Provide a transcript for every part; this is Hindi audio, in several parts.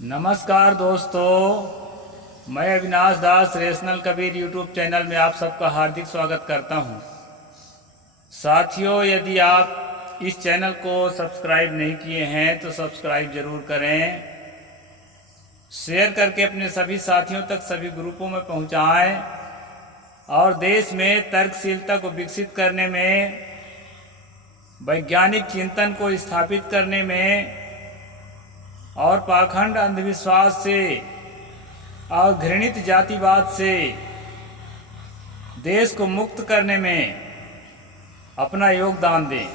नमस्कार दोस्तों, मैं अविनाश दास रेशनल कबीर यूट्यूब चैनल में आप सबका हार्दिक स्वागत करता हूं। साथियों, यदि आप इस चैनल को सब्सक्राइब नहीं किए हैं तो सब्सक्राइब जरूर करें, शेयर करके अपने सभी साथियों तक सभी ग्रुपों में पहुंचाएं और देश में तर्कशीलता को विकसित करने में, वैज्ञानिक चिंतन को स्थापित करने में और पाखंड अंधविश्वास से और घृणित जातिवाद से देश को मुक्त करने में अपना योगदान दें।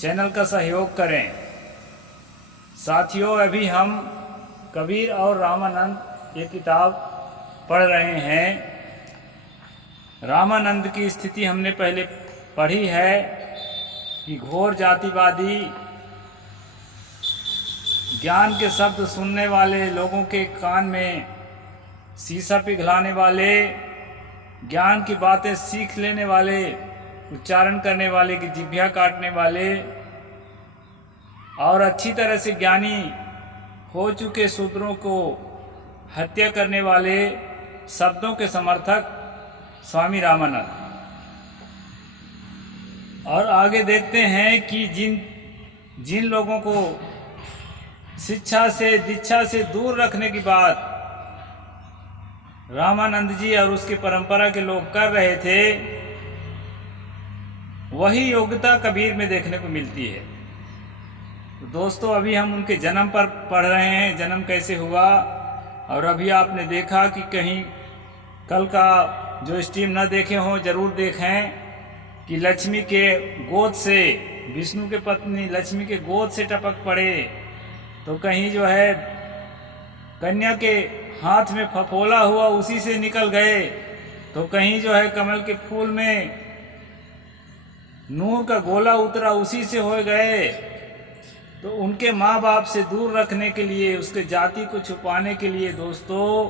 चैनल का सहयोग करें। साथियों, अभी हम कबीर और रामानंद ये किताब पढ़ रहे हैं। रामानंद की स्थिति हमने पहले पढ़ी है कि घोर जातिवादी, ज्ञान के शब्द सुनने वाले लोगों के कान में शीशा पिघलाने वाले, ज्ञान की बातें सीख लेने वाले, उच्चारण करने वाले की जिह्वा काटने वाले और अच्छी तरह से ज्ञानी हो चुके शूद्रों को हत्या करने वाले शब्दों के समर्थक स्वामी रामानंद। और आगे देखते हैं कि जिन लोगों को शिक्षा से, दीक्षा से दूर रखने की बात रामानंद जी और उसकी परंपरा के लोग कर रहे थे, वही योग्यता कबीर में देखने को मिलती है। तो दोस्तों, अभी हम उनके जन्म पर पढ़ रहे हैं, जन्म कैसे हुआ। और अभी आपने देखा कि कहीं कल का जो स्ट्रीम न देखे हों जरूर देखें कि लक्ष्मी के गोद से, विष्णु के पत्नी लक्ष्मी के गोद से टपक पड़े, तो कहीं जो है कन्या के हाथ में फफोला हुआ उसी से निकल गए, तो कहीं जो है कमल के फूल में नूर का गोला उतरा उसी से हो गए। तो उनके माँ बाप से दूर रखने के लिए, उसके जाति को छुपाने के लिए दोस्तों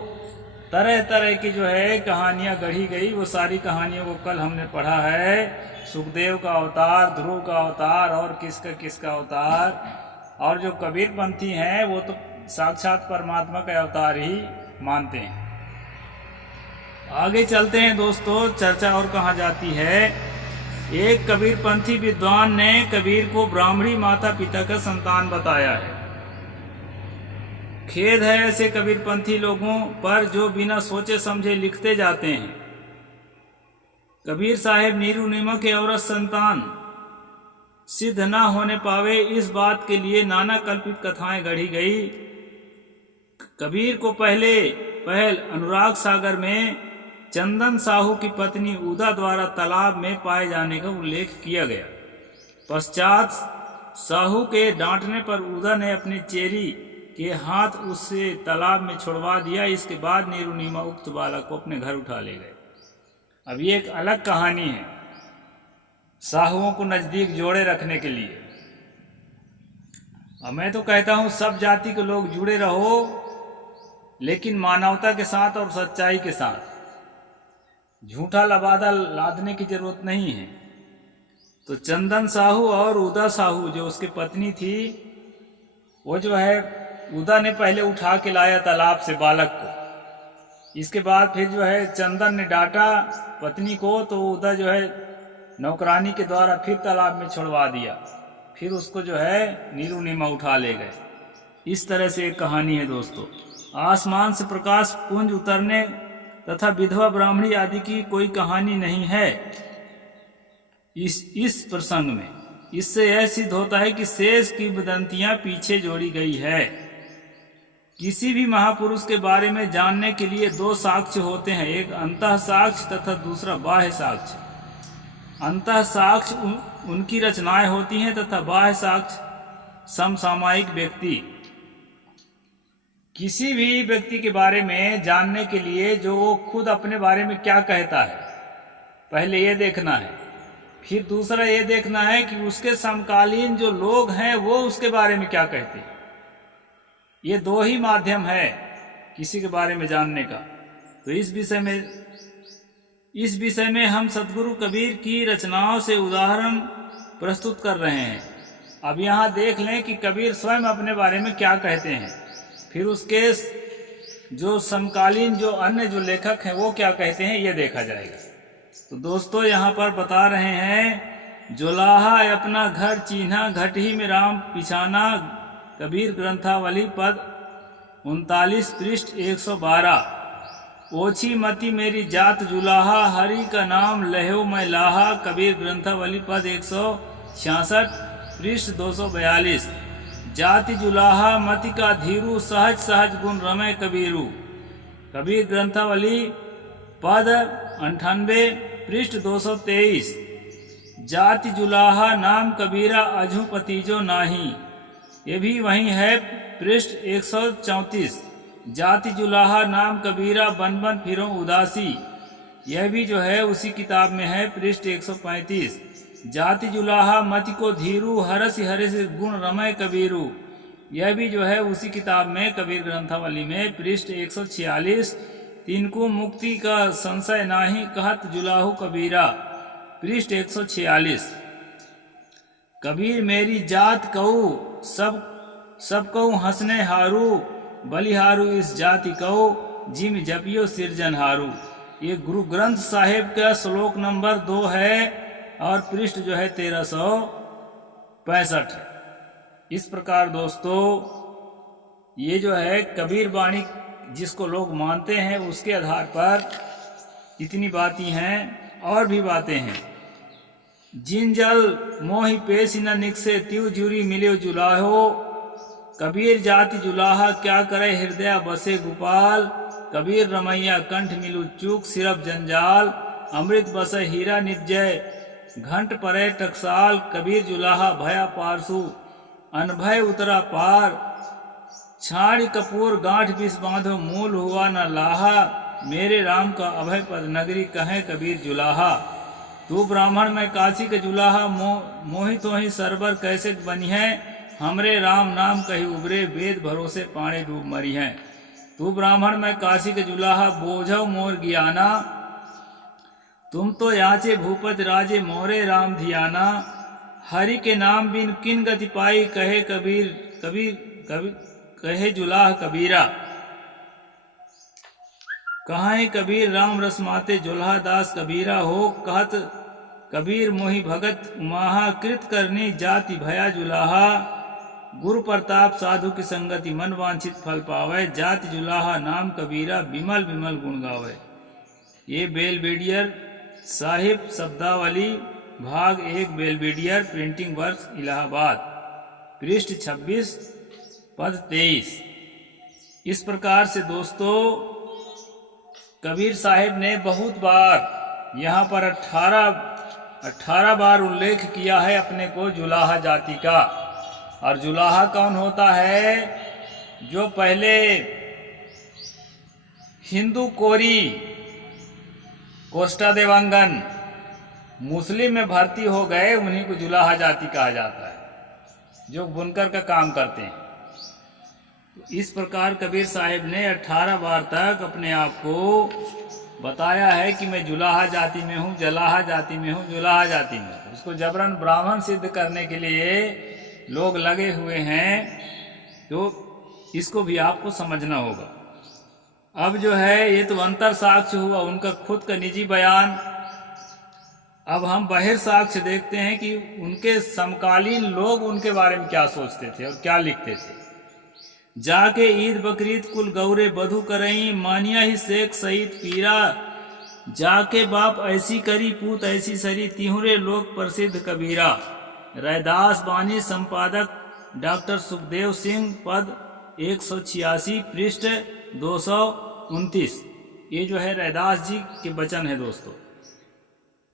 तरह तरह की जो है कहानियाँ गढ़ी गई। वो सारी कहानियों को कल हमने पढ़ा है। सुखदेव का अवतार, ध्रुव का अवतार और किसका अवतार। और जो कबीरपंथी हैं वो तो साक्षात परमात्मा का अवतार ही मानते हैं। आगे चलते हैं दोस्तों, चर्चा और कहाँ जाती है। एक कबीरपंथी विद्वान ने कबीर को ब्राह्मणी माता पिता का संतान बताया है। खेद है ऐसे कबीरपंथी लोगों पर जो बिना सोचे समझे लिखते जाते हैं। कबीर साहेब नीरू नीमक के औरत संतान सिद्ध न होने पावे, इस बात के लिए नाना कल्पित कथाएं गढ़ी गई। कबीर को पहल अनुराग सागर में चंदन साहू की पत्नी उदा द्वारा तालाब में पाए जाने का उल्लेख किया गया। पश्चात साहू के डांटने पर उदा ने अपनी चेरी के हाथ उससे तालाब में छुड़वा दिया। इसके बाद नीरू नीमा उक्त बालक को अपने घर उठा ले गए। अब ये एक अलग कहानी है, साहुओं को नजदीक जोड़े रखने के लिए। अब मैं तो कहता हूं सब जाति के लोग जुड़े रहो, लेकिन मानवता के साथ और सच्चाई के साथ। झूठा लबादा लादने की जरूरत नहीं है। तो चंदन साहू और उदा साहू जो उसकी पत्नी थी, वो जो है उदा ने पहले उठा के लाया तालाब से बालक को। इसके बाद फिर जो है चंदन ने डांटा पत्नी को, तो उदा जो है नौकरानी के द्वारा फिर तालाब में छुड़वा दिया। फिर उसको जो है नीरू नीमा उठा ले गए। इस तरह से एक कहानी है दोस्तों। आसमान से प्रकाश पुंज उतरने तथा विधवा ब्राह्मणी आदि की कोई कहानी नहीं है इस प्रसंग में। इससे यह सिद्ध होता है कि शेष की किंवदंतियां पीछे जोड़ी गई है। किसी भी महापुरुष के बारे में जानने के लिए दो साक्ष्य होते हैं, एक अंतः साक्ष्य तथा दूसरा बाह्य साक्ष्य। अंतः साक्ष्य उनकी रचनाएं होती हैं तथा बाह्य साक्ष्य समसामयिक व्यक्ति। किसी भी व्यक्ति के बारे में जानने के लिए जो वो खुद अपने बारे में क्या कहता है, पहले ये देखना है। फिर दूसरा ये देखना है कि उसके समकालीन जो लोग हैं वो उसके बारे में क्या कहते हैं। ये दो ही माध्यम है किसी के बारे में जानने का। तो इस विषय में हम सदगुरु कबीर की रचनाओं से उदाहरण प्रस्तुत कर रहे हैं। अब यहाँ देख लें कि कबीर स्वयं अपने बारे में क्या कहते हैं। फिर उसके जो समकालीन जो अन्य जो लेखक हैं वो क्या कहते हैं ये देखा जाएगा। तो दोस्तों यहाँ पर बता रहे हैं, जुलाहा अपना घर चीन्हा घट ही में राम पिछाना, कबीर ग्रंथावली पद 39 पृष्ठ 112। ओछी मति मेरी जात जुलाहा, हरि का नाम लहो मैं लाहा, कबीर ग्रंथावली पद 166 पृष्ठ 242। जाति जुलाहा मति का धीरू, सहज सहज गुण रमय कबीरू, कबीर ग्रंथावली पद 98 पृष्ठ 223। जाति जुलाहा नाम कबीरा, अजू पतीजो नाही, ये भी वही है पृष्ठ 134। जाति जुलाहा नाम कबीरा, बन बन फिरो उदासी, यह भी जो है उसी किताब में है पृष्ठ 135। जाति जुलाहा मति को धीरू, हरस हरस गुण रमय कबीरू, यह भी जो है उसी किताब में कबीर ग्रंथावली में पृष्ठ 146। तिनको मुक्ति का संशय नाही, कहत जुलाहु कबीरा, पृष्ठ 146। कबीर मेरी जात कहू, सब कहू हंसने हारू, बलिहारू इस जाति कहो, जिम जपियो सिरजनहारू। ये गुरु ग्रंथ साहिब का श्लोक नंबर 2 है और पृष्ठ जो है 1365 है। इस प्रकार दोस्तों ये जो है कबीर वाणी जिसको लोग मानते हैं उसके आधार पर इतनी बातें हैं, और भी बातें हैं। जिन जल मोहि पेश न निकसे, त्यू जुरी मिले जुलाहो, कबीर जाति जुलाहा क्या करे हृदय बसे गोपाल, कबीर रमैया कंठ मिलु चूक सिरप जंजाल, अमृत बसे हीरा निपजय घंट परे टकसाल, कबीर जुलाहा भया पारसु अनभय उतरा पार, छाड़ी कपूर गांठ बिस बांधो मूल हुआ न लाहा, मेरे राम का अभय पद नगरी कहे कबीर जुलाहा। तू ब्राह्मण में काशी के जुलाहा, मोहित ही सरबर कैसे बनी है, हमरे राम नाम कही उबरे वेद भरोसे पाने डूब मरी हैं। तू ब्राह्मण में काशी के जुलाहा, बोझो मोर ज्ञाना, तुम तो याचे भूपत राजे मोरे राम धियाना, हरि के नाम बिन किन गति पाई, कहे कहे जुलाह कबीरा, कहां कबीर राम रसमाते जुल्हा दास कबीरा हो, कहत कबीर मोहि भगत उमाहा, कृत करनी जाति भया जुलाहा, गुरु प्रताप साधु की संगति मन वांछित फल पावे, जाति जुलाहा नाम कबीरा, बिमल बिमल गुण गावे। ये बेलबेडियर साहिब शब्दावली भाग 1 बेलबेडियर प्रिंटिंग वर्क्स इलाहाबाद, पृष्ठ 26 पद 23। इस प्रकार से दोस्तों कबीर साहिब ने बहुत बार यहाँ पर 18 बार उल्लेख किया है अपने को जुलाहा जाति का। और जुलाहा कौन होता है? जो पहले हिंदू कोरी कोष्टा देवांगन मुस्लिम में भर्ती हो गए, उन्हीं को जुलाहा जाति कहा जाता है, जो बुनकर का काम करते हैं। इस प्रकार कबीर साहिब ने 18 बार तक अपने आप को बताया है कि मैं जुलाहा जाति में हूँ, जलाहा जाति में हूँ, जुलाहा जाति में हूँ। उसको जबरन ब्राह्मण सिद्ध करने के लिए लोग लगे हुए हैं, तो इसको भी आपको समझना होगा। अब जो है ये तो अंतर साक्ष्य हुआ, उनका खुद का निजी बयान। अब हम बाहर साक्ष्य देखते हैं कि उनके समकालीन लोग उनके बारे में क्या सोचते थे और क्या लिखते थे। जाके ईद बकरीद कुल गौरे बधु करई, मानिया ही शेख सईद पीरा, जाके बाप ऐसी करी पूत ऐसी सरी, तिहुरे लोक प्रसिद्ध कबीरा। रैदास बानी संपादक डॉक्टर सुखदेव सिंह, पद 186 पृष्ठ 229। ये जो है रैदास जी के वचन है दोस्तों।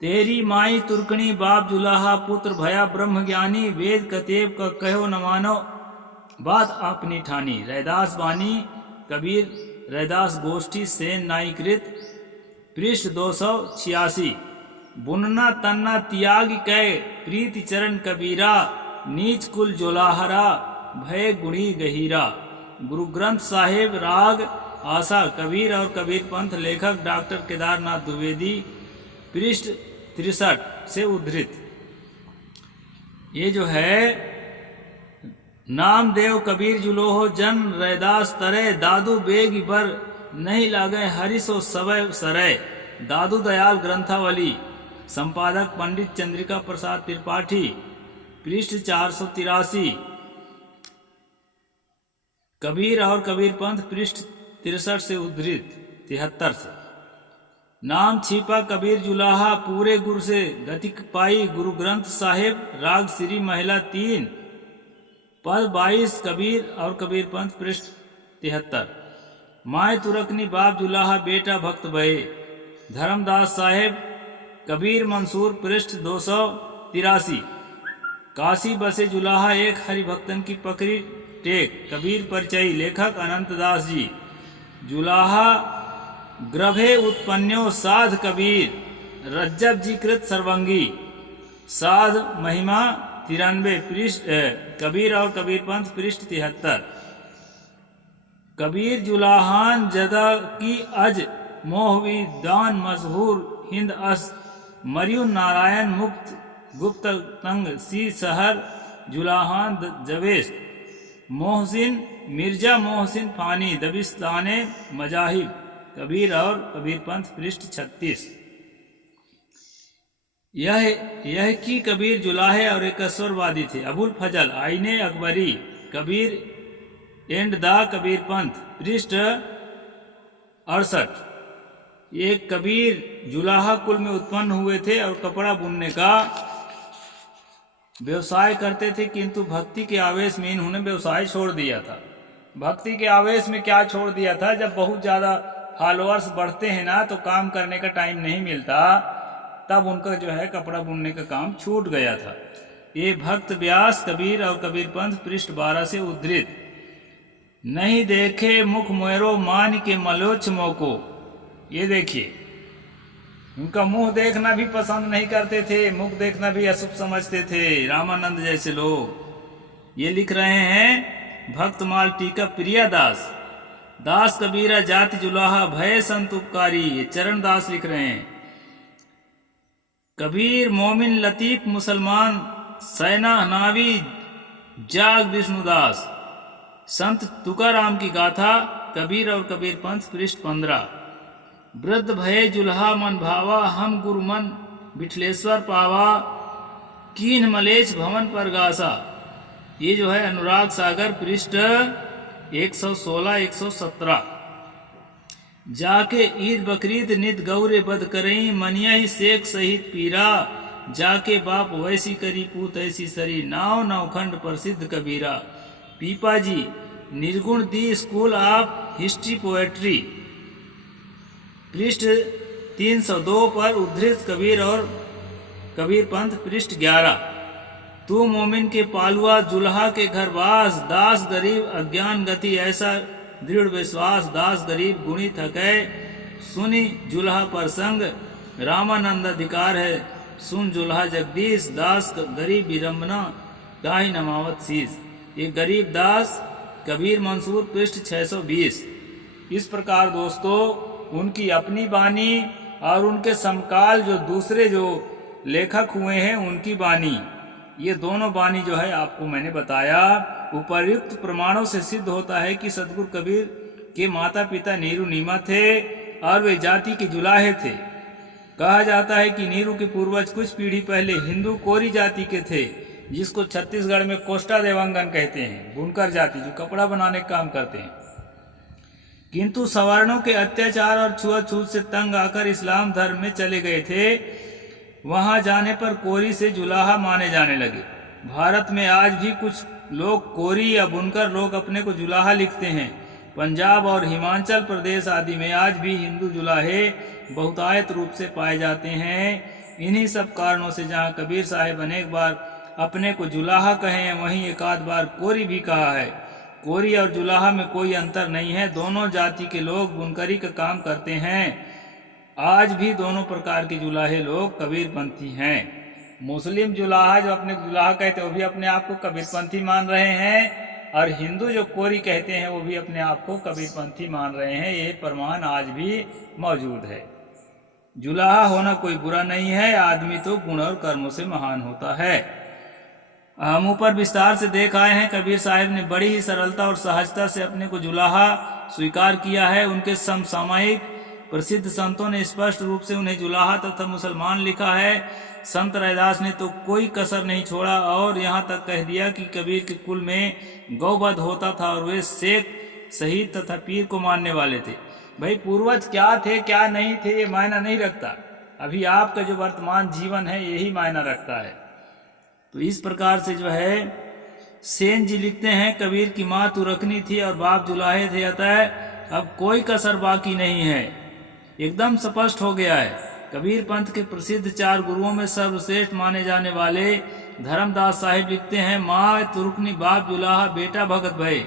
तेरी माई तुर्कणी बाप जुलाहा, पुत्र भया ब्रह्म ज्ञानी, वेद कतेब का कहो न मानो, बात अपनी ठानी। रैदास बानी कबीर रैदास गोष्ठी सेन नाईकृत, पृष्ठ 286। बुनना तन्ना त्याग कै प्रीति चरण कबीरा, नीच कुल जोलाहरा भय गुणी गहीरा। गुरु ग्रंथ साहिब राग आशा कबीर और कबीर पंथ, लेखक डॉक्टर केदारनाथ द्विवेदी, पृष्ठ 63 से उद्धृत। ये जो है नामदेव कबीर जुलोहो जन रैदास तरे, दादू बेग बर नहीं लागे हरिसो सवय सरय। दादू दयाल ग्रंथावली, संपादक पंडित चंद्रिका प्रसाद त्रिपाठी, पृष्ठ 483। कबीर और कबीर पंथ, पृष्ठ 63 से उद्धृत 73 से। नाम छिपा कबीर जुलाहा, पूरे गुर से गति पाई गुरु ग्रंथ साहिब, राग श्री महिला 3, पद 22। कबीर और कबीर पंथ, पृष्ठ 73। माए तुरकनी बाप जुलाहा, बेटा भक्त भये, धर्मदास साहेब, कबीर मंसूर, पृष्ठ 283। काशी बसे जुलाहा, एक हरिभक्तन की पकड़ी टेक, कबीर परिचयी, लेखक अनंत दास जी। जुलाहा ग्रभे उत्पन्नो साध कबीर, रज्जब जी कृत सर्वंगी, साध महिमा 93, पृष्ठ। कबीर और कबीर पंथ, पृष्ठ 73। कबीर जुलाहान जदा की अज मोहवी दान मशहूर हिंद अस, मरियु नारायण मुक्त गुप्त तंग सी सहर, जुलाहान जवेश मोहसिन मिर्जा मोहसिन फानी, दबिस्ताने मजाहिब। कबीर और कबीर पंथ, पृष्ठ 36। यह की कबीर जुलाहे और एकस्वरवादी थे। अबुल फजल आईने अकबरी, कबीर एंड द कबीर पंथ, पृष्ठ 68। एक कबीर जुलाहा कुल में उत्पन्न हुए थे और कपड़ा बुनने का व्यवसाय करते थे, किंतु भक्ति के आवेश में इन्होंने व्यवसाय छोड़ दिया था। भक्ति के आवेश में क्या छोड़ दिया था, जब बहुत ज्यादा फॉलोअर्स बढ़ते हैं ना तो काम करने का टाइम नहीं मिलता, तब उनका जो है कपड़ा बुनने का काम छूट गया था। ये भक्त व्यास कबीर और कबीर पंथ, पृष्ठ 12 से उद्धृत। नहीं देखे मुख मोरो मान के मलोच मोको, ये देखिए उनका मुंह देखना भी पसंद नहीं करते थे, मुख देखना भी अशुभ समझते थे, रामानंद जैसे लोग। ये लिख रहे हैं भक्तमाल टीका प्रिया दास। दास कबीरा जाति जुलाहा, भय संत उपकारी, ये चरण दास लिख रहे हैं। कबीर मोमिन लतीफ मुसलमान, सैना नावी जाग विष्णुदास। संत तुकाराम की गाथा, कबीर और कबीर पंथ, पृष्ठ 15। वृद्ध भये जुल्हा मन भावा, हम गुरु मन बिठलेश्वर पावा, कीन मलेच भवन पर गासा। ये जो है अनुराग सागर, पृष्ठ 116-117। जाके ईद बकरीद नित गौरे बद करई, मनिया ही शेख सहित पीरा, जाके बाप वैसी करी पूत ऐसी सरी, नाव नवखंड प्रसिद्ध कबीरा। पीपा जी निर्गुण दी स्कूल ऑफ हिस्ट्री पोएट्री, पृष्ठ 302 पर उद्धृत कबीर और कबीर पंथ, पृष्ठ 11। तू मोमिन के पालुआ, जुल्हा के घर वास, दास गरीब अज्ञान गति, ऐसा दृढ़ विश्वास, दास गरीब गुणी थके, सुनी जुल्हा प्रसंग, रामानंद अधिकार है, सुन जुल्हा जगदीश, दास गरीब विरम्बना, गाही नमावत शीस। ये गरीब दास कबीर मंसूर, पृष्ठ 620। इस प्रकार दोस्तों उनकी अपनी बानी और उनके समकाल जो दूसरे जो लेखक हुए हैं उनकी बानी, ये दोनों बानी जो है आपको मैंने बताया। उपर्युक्त प्रमाणों से सिद्ध होता है कि सदगुरु कबीर के माता पिता नीरू नीमा थे और वे जाति के जुलाहे थे। कहा जाता है कि नीरू के पूर्वज कुछ पीढ़ी पहले हिंदू कोरी जाति के थे, जिसको छत्तीसगढ़ में कोष्टा देवांगन कहते हैं, बुनकर जाति जो कपड़ा बनाने का काम करते हैं। किंतु सवर्णों के अत्याचार और छुआछूत से तंग आकर इस्लाम धर्म में चले गए थे। वहां जाने पर कोरी से जुलाहा माने जाने लगे। भारत में आज भी कुछ लोग कोरी या बुनकर लोग अपने को जुलाहा लिखते हैं। पंजाब और हिमाचल प्रदेश आदि में आज भी हिंदू जुलाहे बहुतायत रूप से पाए जाते हैं। इन्हीं सब कारणों से जहां कबीर साहिब अनेक बार अपने को जुलाहा कहे, वहीं एक आध बार कोरी भी कहा है। कोरी और जुलाहा में कोई अंतर नहीं है, दोनों जाति के लोग बुनकरी का काम करते हैं। आज भी दोनों प्रकार के जुलाहे लोग कबीरपंथी हैं। मुस्लिम जुलाहा जो अपने जुलाहा कहते हैं वो भी अपने आप को कबीरपंथी मान रहे हैं, और हिंदू जो कोरी कहते हैं वो भी अपने आप को कबीरपंथी मान रहे हैं। ये प्रमाण आज भी मौजूद है। जुलाहा होना कोई बुरा नहीं है, आदमी तो गुण और कर्मों से महान होता है। हम ऊपर विस्तार से देख आए हैं, कबीर साहब ने बड़ी ही सरलता और सहजता से अपने को जुलाहा स्वीकार किया है। उनके समसामयिक प्रसिद्ध संतों ने स्पष्ट रूप से उन्हें जुलाहा तथा मुसलमान लिखा है। संत रैदास ने तो कोई कसर नहीं छोड़ा और यहाँ तक कह दिया कि कबीर के कुल में गौवध होता था और वे शेख, शहीद तथा पीर को मानने वाले थे। भाई पूर्वज क्या थे क्या नहीं थे ये मायना नहीं रखता, अभी आपका जो वर्तमान जीवन है यही मायना रखता है। तो इस प्रकार से जो है सेन जी लिखते हैं, कबीर की माँ तुरकनी थी और बाप जुलाहे थे, अतः अब कोई कसर बाकी नहीं है, एकदम स्पष्ट हो गया है। कबीर पंथ के प्रसिद्ध 4 गुरुओं में सर्वश्रेष्ठ माने जाने वाले धर्मदास साहिब लिखते हैं, माँ तुर्कनी बाप जुलाहा बेटा भगत भय।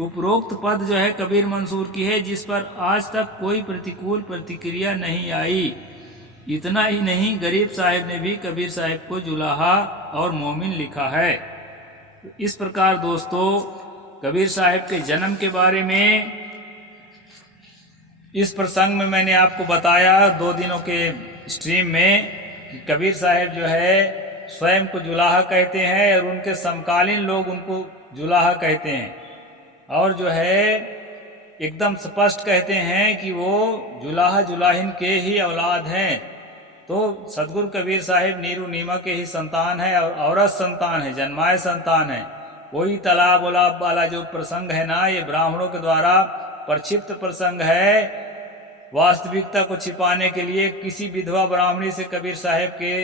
उपरोक्त पद जो है कबीर मंसूर की है, जिस पर आज तक कोई प्रतिकूल प्रतिक्रिया नहीं आई। इतना ही नहीं, गरीब साहिब ने भी कबीर साहिब को जुलाहा और मोमिन लिखा है। इस प्रकार दोस्तों कबीर साहिब के जन्म के बारे में इस प्रसंग में मैंने आपको बताया 2 दिनों के स्ट्रीम में कि कबीर साहिब जो है स्वयं को जुलाहा कहते हैं और उनके समकालीन लोग उनको जुलाहा कहते हैं, और जो है एकदम स्पष्ट कहते हैं कि वो जुलाहा जुलाहिन के ही औलाद हैं। तो सदगुरु कबीर साहिब नीरू नीमा के ही संतान है और औरत संतान है, जन्माए संतान है। वही तालाब उलाब वाला जो प्रसंग है ना, ये ब्राह्मणों के द्वारा प्रक्षिप्त प्रसंग है। वास्तविकता को छिपाने के लिए किसी विधवा ब्राह्मणी से कबीर साहिब के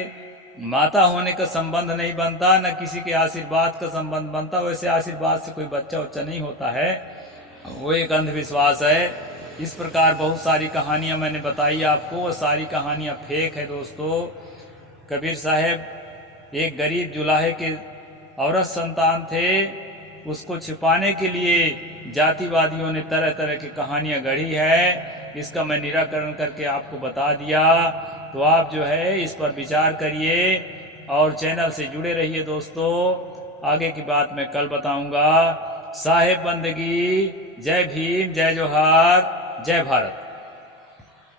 माता होने का संबंध नहीं बनता, न किसी के आशीर्वाद का संबंध बनता। वैसे आशीर्वाद से कोई बच्चा उच्चा नहीं होता है, वो एक अंधविश्वास है। इस प्रकार बहुत सारी कहानियां मैंने बताई आपको, वो सारी कहानियां फेक है दोस्तों। कबीर साहब एक गरीब जुलाहे के औरत संतान थे, उसको छिपाने के लिए जातिवादियों ने तरह तरह की कहानियां गढ़ी है। इसका मैं निराकरण करके आपको बता दिया। तो आप जो है इस पर विचार करिए और चैनल से जुड़े रहिए दोस्तों। आगे की बात मैं कल बताऊंगा। साहेब बंदगी। जय भीम, जय जोहार, जय भारत।